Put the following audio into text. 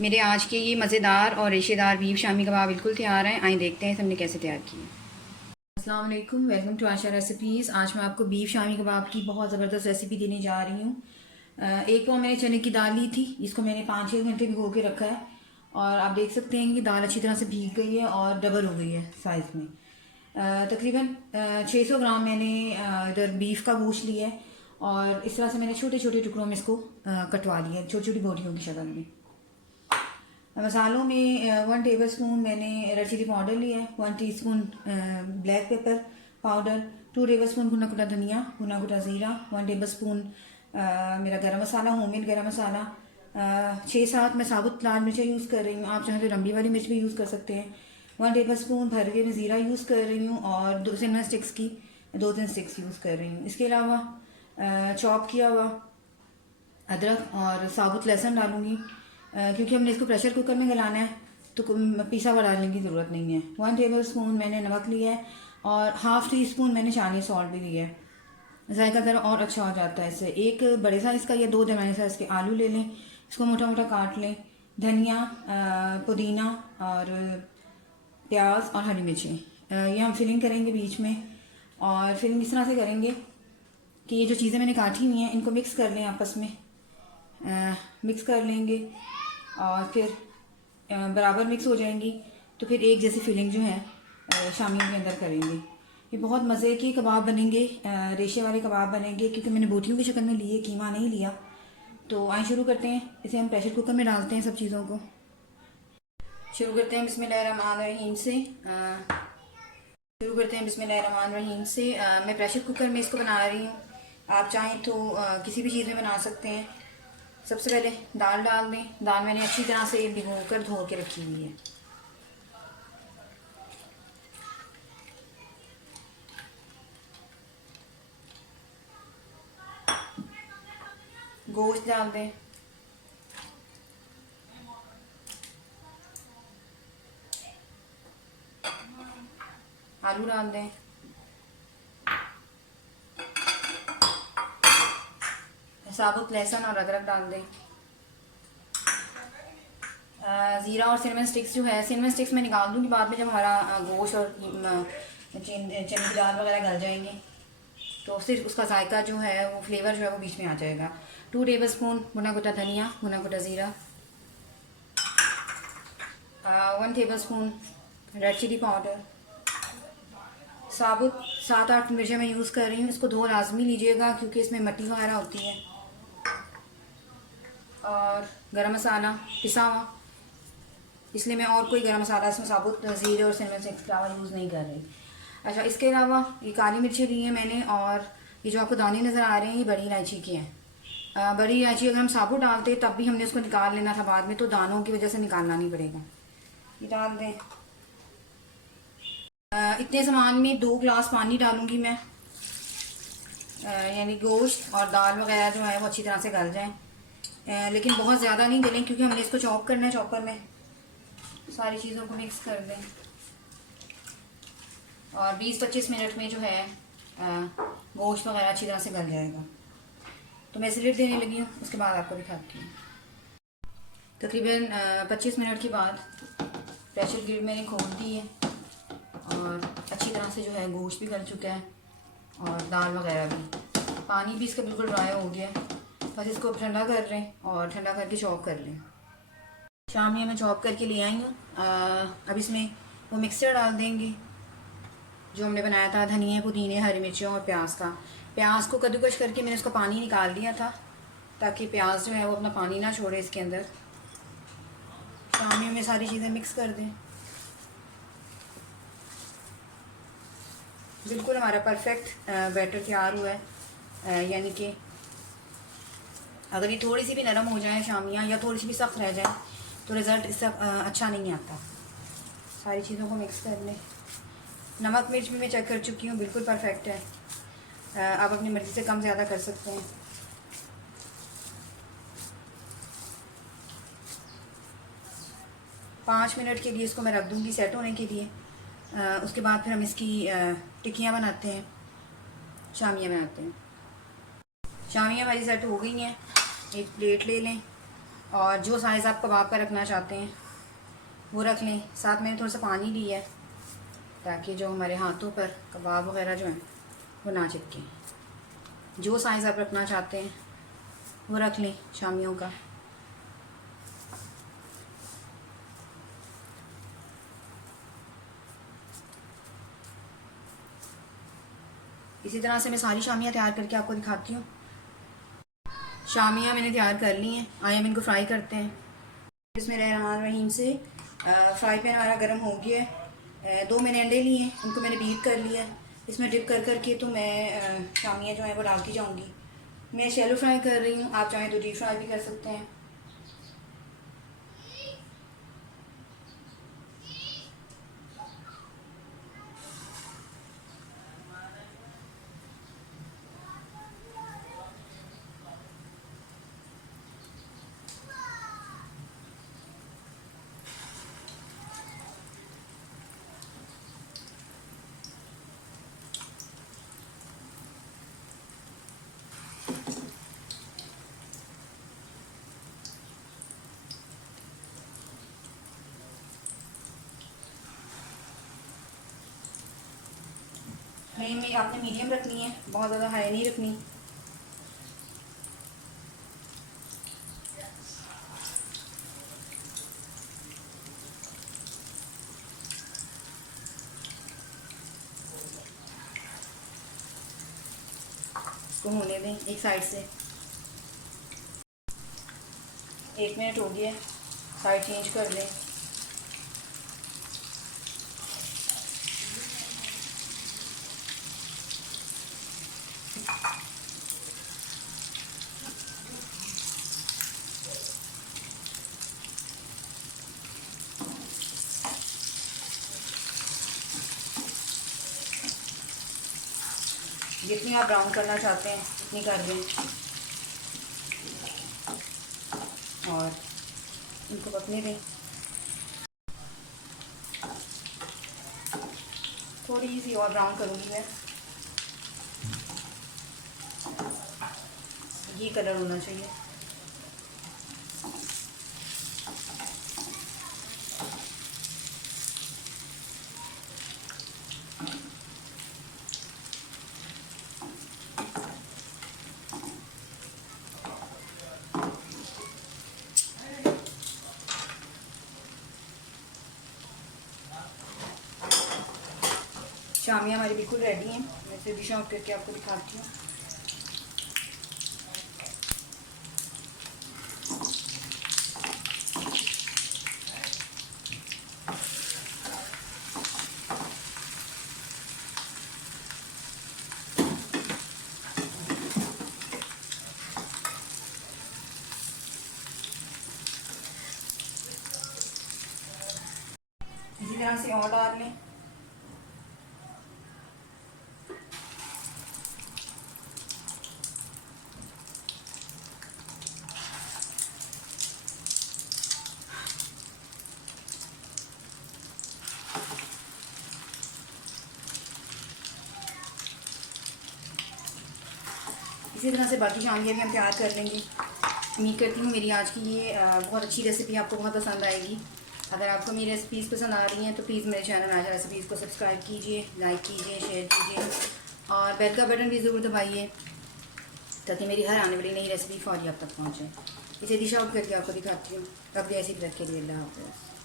मेरे आज के ये मज़ेदार और रेशेदार बीफ शामी कबाब बिल्कुल तैयार हैं। आइए देखते हैं हमने कैसे तैयार किए। अस्सलाम वालेकुम, वेलकम टू आशा रेसिपीज़। आज मैं आपको बीफ शामी कबाब की बहुत ज़बरदस्त रेसिपी देने जा रही हूँ। एक पाव मैंने चने की दाल ली थी, इसको मैंने 5-6 घंटे भिगो के रखा है और आप देख सकते हैं कि दाल अच्छी तरह से भीग गई है और डबल हो गई है साइज़ में। तकरीबन 600 ग्राम मैंने इधर बीफ का गोश्त लिया है और इस तरह से मैंने छोटे छोटे टुकड़ों में इसको कटवा लिया है, छोटी छोटी बोटियों की शक्ल में। मसालों में 1 टेबल स्पून मैंने रेड चिली पाउडर लिया है, 1 teaspoon black pepper powder, 2 table spoon भुना कुटा धनिया, भुना कुटा ज़ीरा, 1 टेबल स्पून मेरा गरम मसाला, होममेड गरम मसाला, 6-7 मैं साबुत लाल मिर्चें यूज़ कर रही हूँ। आप चाहें तो लंबी वाली मिर्च भी यूज़ कर सकते हैं। 1 टेबल स्पून भर के मैं ज़ीरा यूज़ कर रही हूँ और 2 सिनेमन स्टिक्स की 2-3 स्टिक्स यूज़ कर रही हूँ। इसके अलावा चॉप किया हुआ अदरक और साबुत लहसुन डालूंगी, क्योंकि हमने इसको प्रेशर कुकर में गलाना है तो पिसा हुआ डालने की ज़रूरत नहीं है। 1 टेबल स्पून मैंने नमक लिया है और हाफ़ टी स्पून मैंने चाइनीज सॉल्ट भी लिया है। जायका ज़रा और अच्छा हो जाता है इससे। एक बड़े साइज़ का या 2 दरमियाने साइज़ के आलू ले लें, इसको मोटा मोटा काट लें। धनिया, पुदीना और प्याज और हरी मिर्ची, ये हम फिलिंग करेंगे बीच में। और फिलिंग इस तरह से करेंगे कि ये जो चीज़ें मैंने काटी हुई हैं इनको मिक्स कर लें आपस में, मिक्स कर लेंगे और फिर बराबर मिक्स हो जाएंगी तो फिर एक जैसी फिलिंग जो है शामी के अंदर करेंगे। ये बहुत मज़े के कबाब बनेंगे, रेशे वाले कबाब बनेंगे, क्योंकि मैंने बोटियों की शक्ल में लिए, कीमा नहीं लिया। तो आइए शुरू करते हैं। इसे हम प्रेशर कुकर में डालते हैं सब चीज़ों को। शुरू करते हैं बिस्मिल्लाहिर्रहमानिर्रहीम से। मैं प्रेशर कुकर में इसको बना रही हूँ। आप चाहें तो किसी भी चीज़ में बना सकते हैं। सबसे पहले दाल डाल दें। दाल मैंने अच्छी तरह से भिगो कर धो के रखी हुई है। गोश्त डाल दें, आलू डाल दें, साबुत लहसुन और अदरक डाल दें। ज़ीरा और सिनेमन स्टिक्स जो है, सिनेमन स्टिक्स मैं निकाल दूँगी बाद में जब हमारा गोश्त और चने की दाल वगैरह गल जाएंगे, तो सिर्फ उसका जायका जो है, वो फ्लेवर जो है वो बीच में आ जाएगा। 2 टेबल स्पून भुना कुटा धनिया, भुना कुटा ज़ीरा, 1 tablespoon red chili powder, साबुत 7-8 मिर्चें मैं यूज़ कर रही हूँ। इसको धो लाजमी लीजिएगा क्योंकि इसमें मट्टी वगैरह होती है। और गरम मसाला पिसा हुआ, इसलिए मैं और कोई गरम मसाला इसमें साबुत ज़ीरे और सिनेमन स्टिक्स के अलावा यूज़ नहीं कर रही। अच्छा, इसके अलावा ये काली मिर्चें ली हैं मैंने, और ये जो आपको दाने नज़र आ रहे हैं ये बड़ी इलायची की हैं। बड़ी इलायची अगर हम साबुत डालते तब भी हमने उसको निकाल लेना था बाद में, तो दानों की वजह से निकालना नहीं पड़ेगा। ये डाल दें। इतने सामान में 2 गिलास पानी डालूंगी मैं, यानी गोश्त और दाल वगैरह जो है वो अच्छी तरह से गल जाएँ, लेकिन बहुत ज़्यादा नहीं गलें क्योंकि हमने इसको चॉप करना है। चॉपर में सारी चीज़ों को मिक्स कर दें और 20-25 मिनट में जो है गोश्त वगैरह अच्छी तरह से गल जाएगा। तो मैं स्लिट देने लगी हूँ, उसके बाद आपको दिखाती हूँ। तकरीबन 25 मिनट के बाद प्रेशर ग्रिल मैंने खोल दी है और अच्छी तरह से जो है गोश्त भी गल चुका है और दाल वगैरह भी। पानी भी इसका बिल्कुल ड्राई हो गया है। बस इसको ठंडा कर लें और ठंडा करके चॉप कर लें। शामी मैं चॉप करके ले आई हूँ। अब इसमें वो मिक्सचर डाल देंगे जो हमने बनाया था, धनिया, पुदीने, हरी मिर्चों और प्याज का। प्याज को कद्दूकश करके मैंने उसका पानी निकाल दिया था ताकि प्याज जो है वो अपना पानी ना छोड़े इसके अंदर। शामी में सारी चीज़ें मिक्स कर दें। बिल्कुल हमारा परफेक्ट बैटर तैयार हुआ है, यानी कि अगर ये थोड़ी सी भी नरम हो जाए शामियाँ या थोड़ी सी भी सख्त रह जाए तो रिज़ल्ट इससे अच्छा नहीं आता। सारी चीज़ों को मिक्स कर लें। नमक मिर्च भी मैं चेक कर चुकी हूँ, बिल्कुल परफेक्ट है। आप अपनी मर्ज़ी से कम ज़्यादा कर सकते हैं। पाँच मिनट के लिए इसको मैं रख दूँगी सेट होने के लिए। उसके बाद फिर हम इसकी टिक्कियाँ बनाते हैं, शामियाँ बनाते हैं। शामियाँ हमारी सेट हो गई हैं। एक प्लेट ले लें और जो साइज़ आप कबाब का रखना चाहते हैं वो रख लें। साथ मैंने थोड़ा सा पानी लिया है ताकि जो हमारे हाथों पर कबाब वगैरह जो हैं वो ना चिपकें। जो साइज़ आप रखना चाहते हैं वो रख लें शामियों का। इसी तरह से मैं सारी शामियाँ तैयार करके आपको दिखाती हूँ। शामियाँ मैंने तैयार कर ली हैं, आइए हम इनको फ्राई करते हैं। बिस्मिल्लाहिर्रहमानिर्रहीम से फ्राई पैन हमारा गर्म हो गया है। 2 मैंने अंडे लिए हैं, उनको मैंने बीट कर लिया है। इसमें डिप कर करके तो मैं शामियाँ जो हैं वो डालती जाऊँगी। मैं शैलो फ्राई कर रही हूँ, आप चाहें तो डीप फ्राई भी कर सकते हैं। फ्लेम में आपने मीडियम रखनी है, बहुत ज़्यादा हाई नहीं रखनी। इसको होने दें एक साइड से। 1 मिनट हो गया, साइड चेंज कर लें। जितनी आप ब्राउन करना चाहते हैं उतनी कर दें और इनको पकने दें। थोड़ी सी और ब्राउन करूँगी मैं, ये कलर होना चाहिए। शामियाँ हमारी बिल्कुल रेडी हैं। मैं फिर डिश आउट करके आपको दिखाती हूँ। इसी तरह से और डाल लें। इसी तरह से बाकी शामियाँ भी हम तैयार कर लेंगे। उम्मीद करती हूँ मेरी आज की ये बहुत अच्छी रेसिपी आपको बहुत पसंद आएगी। अगर आपको मेरी रेसिपीज़ पसंद आ रही हैं तो प्लीज़ मेरे चैनल आशा रेसिपीज़ को सब्सक्राइब कीजिए, लाइक कीजिए, शेयर कीजिए और बेल का बटन भी ज़रूर दबाइए ताकि मेरी हर आने वाली नई रेसिपी फौरी आप तक पहुँचे। इसे डिश आउट करके आपको दिखाती हूँ। अब ऐसी तरह के लिए अल्लाह हाफ़िज़।